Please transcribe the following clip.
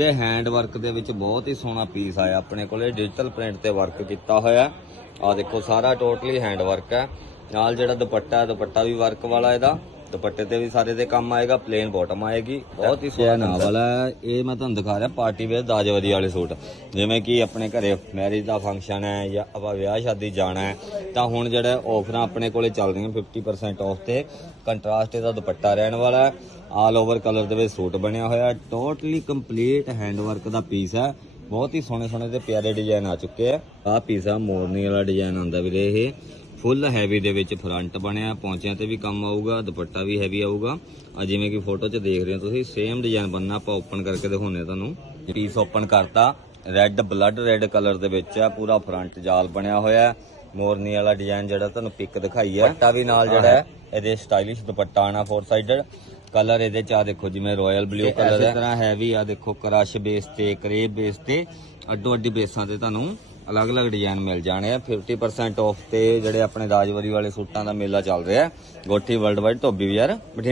ਇਹ hand work ਦੇ ਵਿੱਚ ਬਹੁਤ ਹੀ ਸੋਹਣਾ ਪੀਸ ਆਇਆ ਆਪਣੇ ਕੋਲੇ ਡਿਜੀਟਲ ਪ੍ਰਿੰਟ ਤੇ ਵਰਕ ਕੀਤਾ ਹੋਇਆ। ਆ ਦੇਖੋ, ਸਾਰਾ ਟੋਟਲੀ ਹੈਂਡ ਵਰਕ ਹੈ। ਨਾਲ ਜਿਹੜਾ ਦੁਪੱਟਾ ਹੈ, ਦੁਪੱਟਾ ਵੀ ਵਰਕ ਵਾਲਾ ਇਹਦਾ। ਦੁਪੱਟੇ ਤੇ ਵੀ ਸਾਰੇ ਦੇ ਕੰਮ ਆਏਗਾ ਪਲੇਨ ਬਾਟਮ ਆਏਗੀ। ਬਹੁਤ ਹੀ ਸੋਹਣਾ ਵਾਲਾ ਹੈ ਇਹ ਮੈਂ ਤੁਹਾਨੂੰ ਦਿਖਾ ਰਿਹਾ ਪਾਰਟੀ ਵੇਅਰ ਦਾਜਵਦੀ ਵਾਲੇ ਸੂਟ। ਜਿਵੇਂ ਕਿ ਆਪਣੇ ਘਰੇ ਮੈਰਿਜ ਦਾ ਫੰਕਸ਼ਨ ਹੈ ਜਾਂ ਆਪਾਂ ਵਿਆਹ ਸ਼ਾਦੀ ਜਾਣਾ ਹੈ ਤਾਂ ਹੁਣ ਜਿਹੜਾ ਆਫਰਾਂ ਆਪਣੇ ਕੋਲੇ ਚੱਲ ਰਹੀਆਂ 50% ਆਫ ਤੇ। ਕੰਟਰਾਸਟ ਇਹਦਾ ਦੁਪੱਟਾ ਰਹਿਣ ਵਾਲਾ ਹੈ। ਆਲ ਓਵਰ ਕਲਰ ਦੇ ਵਿੱਚ ਸੂਟ ਬਣਿਆ ਹੋਇਆ ਟੋਟਲੀ ਕੰਪਲੀਟ ਹੈਂਡ ਵਰਕ ਦਾ ਪੀਸ ਹੈ। ਬਹੁਤ ਹੀ ਸੋਹਣੇ ਸੋਹਣੇ ਤੇ ਪਿਆਰੇ ਡਿਜ਼ਾਈਨ ਆ ਚੁੱਕੇ ਆ। ਆਹ ਪੀਸ ਆ ਮੋਰਨੀ ਵਾਲਾ ਡਿਜ਼ਾਈਨ ਆਉਂਦਾ ਵੀਰੇ ਇਹ। ਫੁੱਲ ਹੈਵੀ ਦੇ ਵਿੱਚ ਫਰੰਟ ਬਣਿਆ ਪੌਂਚਿਆਂ ਤੇ ਵੀ ਕੰਮ ਆਊਗਾ ਦੁਪੱਟਾ ਵੀ ਹੈਵੀ ਆਊਗਾ। ਆ ਜਿਵੇਂ ਕਿ ਫੋਟੋ 'ਚ ਦੇਖ ਰਹੇ ਹੋ ਤੁਸੀਂ ਸੇਮ ਡਿਜ਼ਾਈਨ ਬੰਨਾ ਆਪਾਂ ਓਪਨ ਕਰਕੇ ਦਿਖਾਉਂਦੇ ਹਾਂ ਤੁਹਾਨੂੰ। ਪੀਸ ਓਪਨ ਕਰਤਾ ਰੈੱਡ ਬਲੱਡ ਰੈੱਡ ਕਲਰ ਦੇ ਵਿੱਚ ਆ ਪੂਰਾ ਫਰੰਟ ਜਾਲ ਬਣਿਆ ਹੋਇਆ ਮੋਰਨੀ ਵਾਲਾ ਡਿਜ਼ਾਈਨ ਜਿਹੜਾ ਤੁਹਾਨੂੰ ਪਿਕ ਦਿਖਾਈ ਹੈ। ਦੁਪੱਟਾ ਵੀ ਨਾਲ ਜਿਹੜਾ ਹੈ ਇਹਦੇ ਸਟਾਈਲਿਸ਼ ਦੁਪੱਟਾ ਆਣਾ ਫੋਰ ਸਾਈਡਡ ਕਲਰ ਇਹਦੇ ਚ ਆ ਦੇਖੋ ਜਿਵੇਂ ਰਾਇਲ ਬਲੂ ਕਲਰ ਹੈ ਇਸ ਤਰ੍ਹਾਂ ਹੈਵੀ ਆ ਦੇਖੋ ਕ੍ਰਸ਼ ਬੇਸ ਤੇ ਕਰੇਬ ਬੇਸ ਤੇ ਅੱਡੋ ਅੱਡੀ ਬੇਸਾਂ ਤੇ ਤੁਹਾਨੂੰ ਅਲੱਗ-ਅਲੱਗ ਡਿਜ਼ਾਈਨ ਮਿਲ ਜਾਣੇ ਆ। 50% ਆਫ ਤੇ ਜਿਹੜੇ ਆਪਣੇ ਰਾਜਵਰੀ ਵਾਲੇ ਸੂਟਾਂ ਦਾ ਮੇਲਾ ਚੱਲ ਰਿਹਾ। ਗੋਠੀ ਵਰਲਡ ਵਾਈਡ ਧੋਬੀ ਬਾਜ਼ਾਰ ਬਠਿੰਡਾ